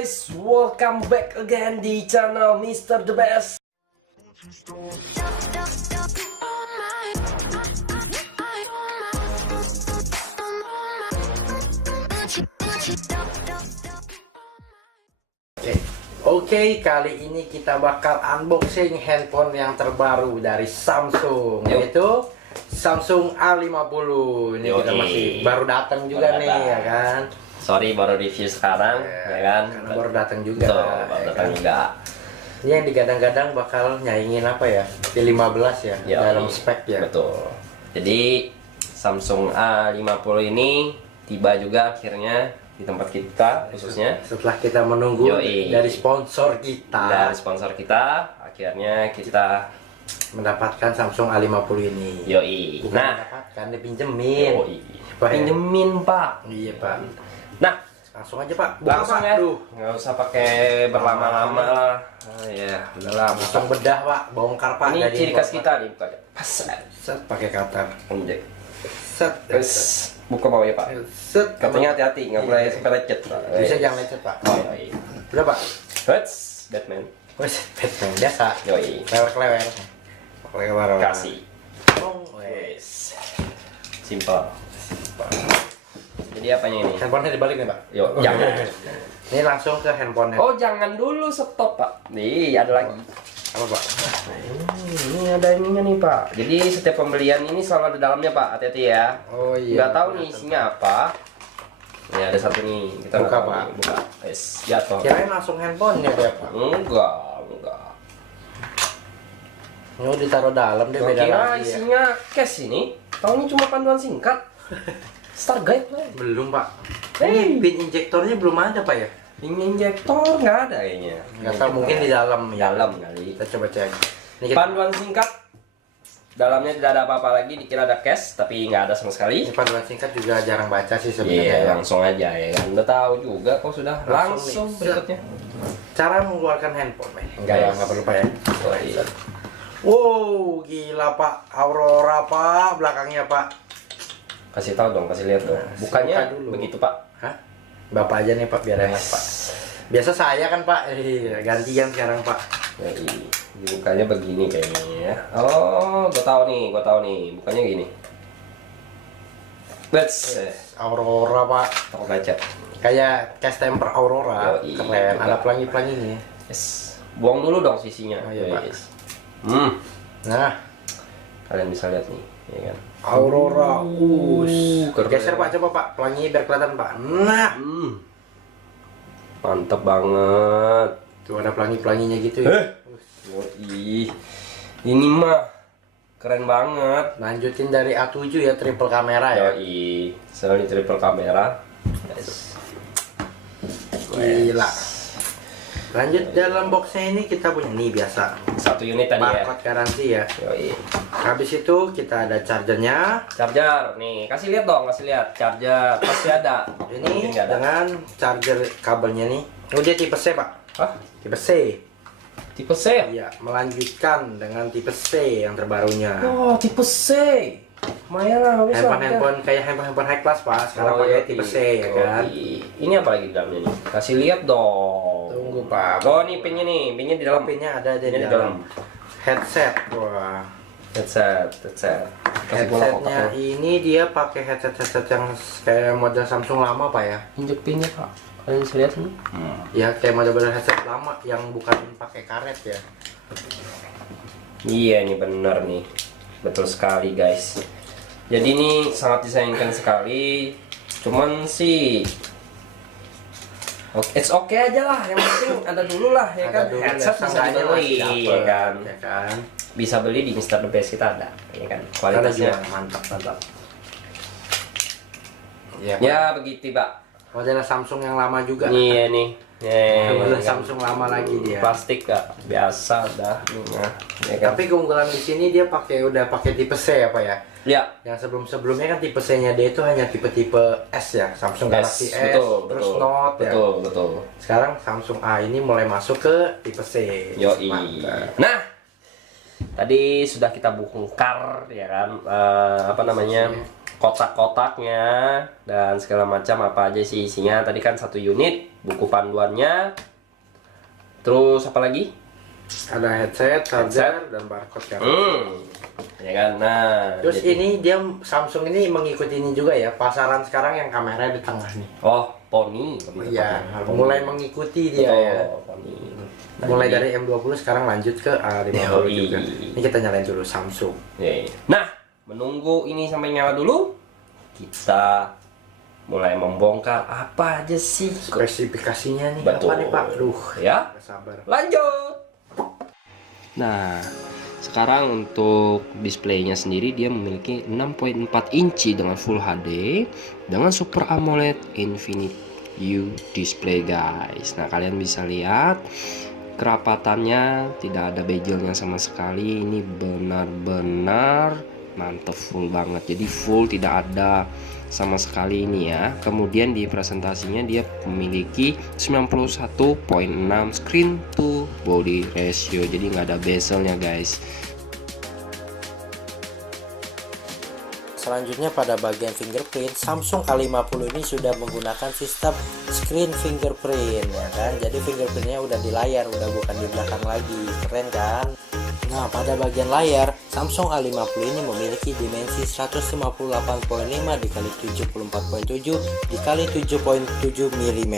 guys, welcome back again di channel Mr. The Best. Oke, kali ini kita bakal unboxing handphone yang terbaru dari Samsung, yaitu Samsung A50. Ini kita masih baru datang juga nih, ya kan? Sorry, baru review sekarang, ya kan? Karena baru datang juga. Baru datang juga. Ini yang digadang-gadang bakal nyaingin apa ya? P15 ya, dalam spek ya. Betul. Jadi Samsung A50 ini tiba juga akhirnya di tempat kita, khususnya setelah kita menunggu dari sponsor kita. Akhirnya kita mendapatkan Samsung A50 ini. Bukan mendapatkan, dipinjemin. Pinjemin, Pak. Iya, Pak. Nah, langsung aja, Pak. Langsung ya. Nggak usah pakai berlama-lama lah. Ya, udahlah, langsung bedah, Pak. Bongkar, Pak. Ini ciri khas kita nih, buka. Pas. Set pakai cutter. Injek. Set. Buka bawahnya, Pak. Set. Katanya hati-hati, nggak boleh sampai lecet, Pak. Bisa jangan lecet, Pak. Udah, Pak. Batman. Wes, Batman biasa. Klewer-klewer. Kasih. Wes. Simple. Jadi apanya ini? Handphonenya dibalik nih, Pak. Jangan. Ini langsung ke handphonenya. Oh, jangan dulu, stop, Pak. Nih, ada lagi. Apa, Pak? Ini ada ininya nih, Pak. Jadi setiap pembelian ini selalu ada dalamnya, Pak. Hati-hati ya. Oh iya. Nggak tahu nih isinya apa. Ini ada satu nih. Kita buka, Pak. Buka. Jatuh. Kirain langsung handphonenya dia, Pak. Enggak. Ini udah ditaruh dalam, dia beda Kira lagi isinya case ini. Tahunya cuma panduan singkat. Start guide lah. Belum, Pak. Ini pin injektornya belum ada, Pak ya? Pin injektor nggak ada kayaknya. Nggak tahu, mungkin di dalam. Dalam kali. Kita coba cek. Ini Panduan singkat. Dalamnya tidak ada apa-apa lagi. Dikira ada case, tapi nggak ada sama sekali. Ini panduan singkat juga jarang baca sih sebenarnya. Iya, langsung aja ya kan. Udah tahu juga kok sudah. Langsung berikutnya. Cara mengeluarkan handphone, Pak. Nggak perlu, Pak ya. Wow, gila, Pak. Aurora, Pak. Belakangnya, Pak. Kasih tahu dong, kasih lihat dong. Bukannya begitu, Pak? Hah? Bapak aja nih, Pak, biar enak, Pak. Biasa saya kan, Pak. Gantian sekarang, Pak. Bukannya begini kayaknya ya. Oh, gue tahu nih. Bukannya gini. Aurora, Pak. Takut lecet. Kayak case temper Aurora. Keren. Ada pelangi-pelanginya. Buang dulu dong sisinya. Pak. Nah, kalian bisa lihat nih, ya kan? Aurora. Geser, Pak, coba, Pak. Pelangi biar kelihatan, Pak. Nah. Mantap banget. Tuh ada pelangi-pelanginya gitu ya. Ini mah keren banget. Lanjutin dari A7 ya, triple kamera ya. Selalu triple kamera. Gila. Lanjut dalam boxnya ini kita punya nih biasa. Satu unit tadi ya. Barcode garansi ya. Habis itu kita ada chargernya. Charger nih, kasih lihat dong, charger pasti ada. Ini dengan charger kabelnya nih. Oh, dia tipe C, Pak. Hah? Tipe C. Tipe C? Iya, melanjutkan dengan tipe C yang terbarunya. Oh, tipe C. Lumayan lah, bisa. Handphone kayak handphone high class, Pak. Sekarang pakai tipe C ya kan. Ini apa lagi di dalamnya nih? Kasih lihat dong. Tunggu, Pak. Oh, nih pinnya nih. Pinnya di dalam. Pinnya ada di dalam. Headset. Wah. Headset. Headsetnya ini dia pakai headset yang kayak model Samsung lama, Pak ya. Injek pinnya, Pak. Kalian bisa lihat nih. Ya kayak model headset lama yang bukan pakai karet ya. Iya, ini benar nih. Betul sekali, guys. Jadi ini sangat disayangkan sekali. Cuman sih it's okay aja lah. Yang penting ada dulu lah, ya kan. Headset bisa dibeli, ya kan. Bisa beli di Mr. The Best, kita ada, ya kan. Kualitasnya mantap. Ya begitu, Pak. Model Samsung yang lama juga. Iya nih. Model Samsung lama lagi dia. Plastik gak biasa dah. Ya kan? Tapi keunggulan di sini dia udah pakai tipe C apa ya? Ya. Yang sebelumnya kan tipe C-nya dia itu hanya tipe-tipe S ya, Samsung Galaxy S, terus Note ya. Betul. Sekarang Samsung A ini mulai masuk ke tipe C. Nah, tadi sudah kita bongkar ya kan, kotak-kotaknya dan segala macam apa aja sih isinya. Tadi kan 1 unit, buku panduannya. Terus apa lagi? Ada headset, charger, dan barcode kan. Ya kan. Nah, terus ini dia Samsung ini mengikuti ini juga ya, pasaran sekarang yang kamera di tengah nih. Oh, Pony. Iya, mulai mengikuti dia ya. Pony. Mulai dari M20 sekarang lanjut ke A50 juga. Ini kita nyalain dulu Samsung. Nah, menunggu ini sampai nyala dulu, kita mulai membongkar apa aja sih spesifikasinya nih. Betul. Apa nih Pak? Ya. Sabar. Lanjut. Nah, sekarang untuk displaynya sendiri dia memiliki 6.4 inci dengan Full HD dengan Super AMOLED Infinite U display guys. Nah, kalian bisa lihat kerapatannya, tidak ada bejelnya sama sekali. Ini benar-benar mantep, full banget. Jadi full, tidak ada sama sekali ini ya. Kemudian di presentasinya dia memiliki 91.6 screen to body ratio, jadi nggak ada bezelnya guys. Selanjutnya pada bagian fingerprint, Samsung A50 ini sudah menggunakan sistem screen fingerprint ya kan. Jadi fingerprintnya udah di layar, udah bukan di belakang lagi. Keren kan? Nah, pada bagian layar, Samsung A50 ini memiliki dimensi 158.5 dikali 74.7 dikali 7.7 mm.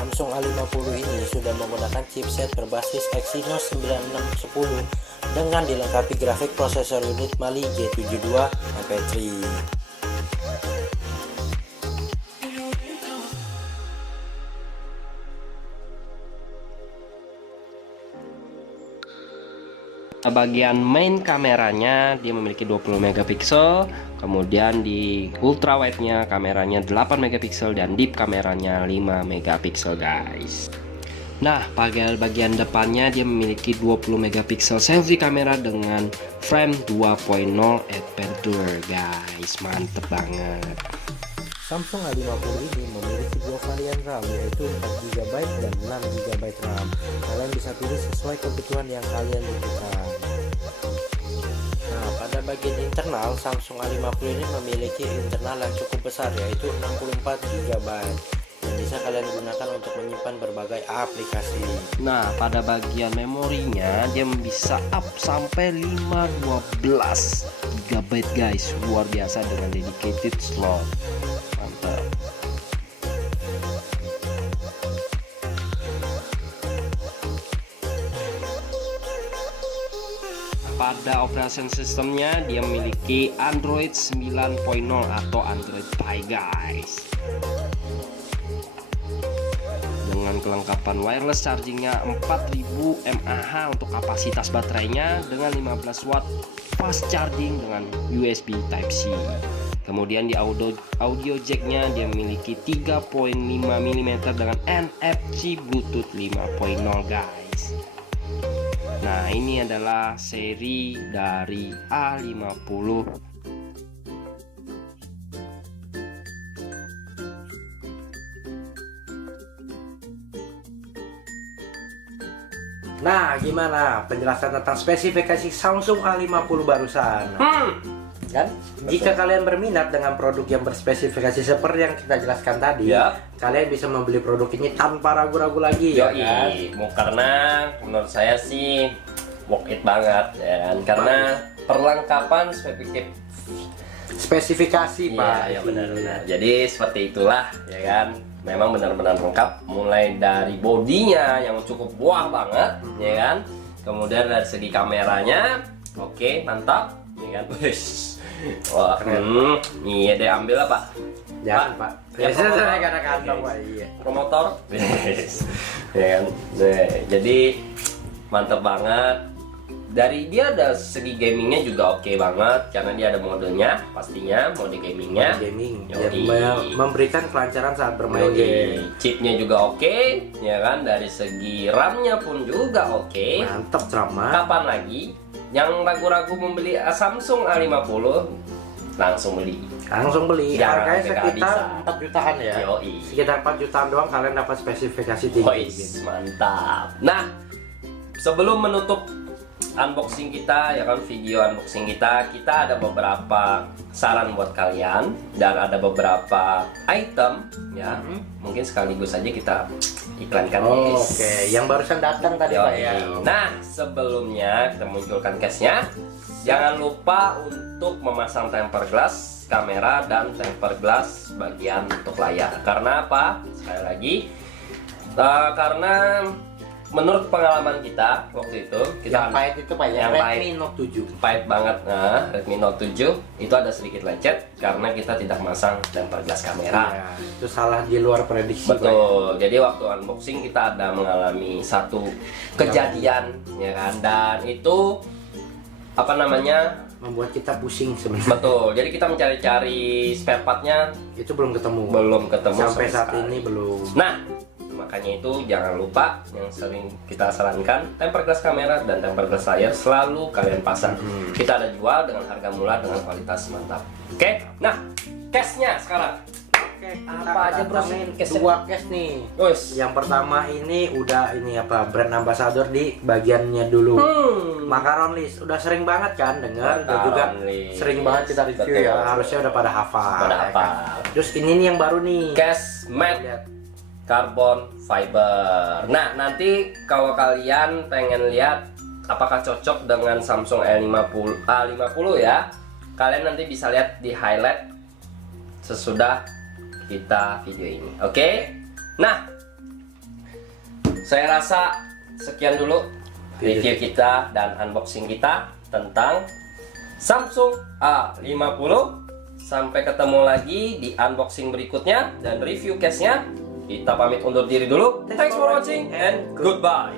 Samsung A50 ini sudah menggunakan chipset berbasis Exynos 9610 dengan dilengkapi grafik prosesor unit Mali G72 MP3. Bagian main kameranya dia memiliki 20 megapiksel, kemudian di ultrawide-nya kameranya 8 megapiksel dan deep kameranya 5 megapiksel guys. Nah, bagian depannya dia memiliki 20 megapiksel selfie kamera dengan frame 2.0 aperture guys. Mantep banget. Samsung A50 ini memiliki dua varian RAM, yaitu 4GB dan 6GB RAM. Kalian bisa pilih sesuai kebutuhan yang kalian butuhkan. Nah, pada bagian internal, Samsung A50 ini memiliki internal yang cukup besar, yaitu 64GB. Yang bisa kalian gunakan untuk menyimpan berbagai aplikasi. Nah, pada bagian memorinya dia bisa up sampai 512 GB guys. Luar biasa dengan dedicated slot. Mantap. Pada operation systemnya dia memiliki Android 9.0 atau Android Pie guys. Dengan kelengkapan wireless chargingnya 4000 mAh untuk kapasitas baterainya, dengan 15 watt fast charging dengan USB Type-C. Kemudian di audio jacknya dia memiliki 3.5 mm dengan NFC Bluetooth 5.0 guys. Nah, ini adalah seri dari A50. Nah, gimana penjelasan tentang spesifikasi Samsung A50 barusan? Kan? Jika kalian berminat dengan produk yang berspesifikasi seperti yang kita jelaskan tadi, Ya. kalian bisa membeli produk ini tanpa ragu-ragu lagi, ya kan? Karena menurut saya sih worth it banget ya kan? Karena perlengkapan Spesifikasi, Pak. ya benar-benar. Jadi seperti itulah ya kan. Memang benar-benar lengkap, mulai dari bodinya yang cukup wah banget ya kan. Kemudian dari segi kameranya oke, mantap ya kan. Wah, iya deh, ambil lah Pak. Jangan, Pak. Ya, Saya gak ada kantong, Pak. Iya. Promotor. Ya kan. Nah, jadi mantap banget. Dari dia ada segi gamingnya juga oke banget, karena dia ada modenya, pastinya mode gamingnya. Gaming. Yoi. Yang memberikan kelancaran saat bermain game. Chipnya juga oke, ya kan. Dari segi RAM-nya pun juga oke. Mantap, Rama. Kapan lagi yang ragu-ragu membeli Samsung A50? langsung beli. Langsung beli. Jangan Harganya sampai sekitar kehabisan. 4 jutaan ya. Yoi. Sekitar 4 jutaan doang kalian dapat spesifikasi tinggi. Boys, gitu. mantap. Nah, sebelum menutup unboxing kita, ya kan, video unboxing kita ada beberapa saran buat kalian dan ada beberapa item ya. Mungkin sekaligus aja kita iklankan, guys. Oke, yang barusan datang tadi Pak Yoi. ya. Nah, sebelumnya kita munculkan case-nya. Jangan lupa untuk memasang tempered glass kamera dan tempered glass bagian untuk layar. Karena apa? Sekali lagi, karena menurut pengalaman kita waktu itu, kita Yang pahit itu Pak ya, Yang Redmi Note 7. pahit banget. Nah, Redmi Note 7 itu ada sedikit lecet karena kita tidak masang tempered glass kamera. Iya, itu salah di luar prediksi Pak ya. Betul. Jadi waktu unboxing kita ada mengalami satu kejadian ya kan, dan itu apa namanya? Membuat kita pusing sebenarnya. Betul. Jadi kita mencari-cari spare partnya Itu belum ketemu. Sampai sama saat sekali. ini belum. Nah, makanya itu jangan lupa yang sering kita sarankan, tempered glass kamera dan tempered glass layar selalu kalian pasang. Kita ada jual dengan harga murah dengan kualitas mantap. Oke. Nah, case-nya sekarang. Oke, Apa aja, bro, datangin case-nya? 2 case nih. Guys. Yang pertama ini udah ini apa, brand ambassador di bagiannya dulu. Makaron List udah sering banget kan denger, dan juga Makaron List. sering banget kita review Betul. ya, harusnya udah pada hafal. Pada ya hafal. kan? Terus ini nih yang baru nih. Case matte Lihat. carbon fiber. Nah, nanti kalau kalian pengen lihat apakah cocok dengan Samsung A50 ya, kalian nanti bisa lihat di highlight sesudah kita video ini. Oke? Nah, saya rasa sekian dulu review kita dan unboxing kita tentang Samsung A50. Sampai ketemu lagi di unboxing berikutnya dan review case-nya. Kita pamit undur diri dulu. Thanks for watching and goodbye.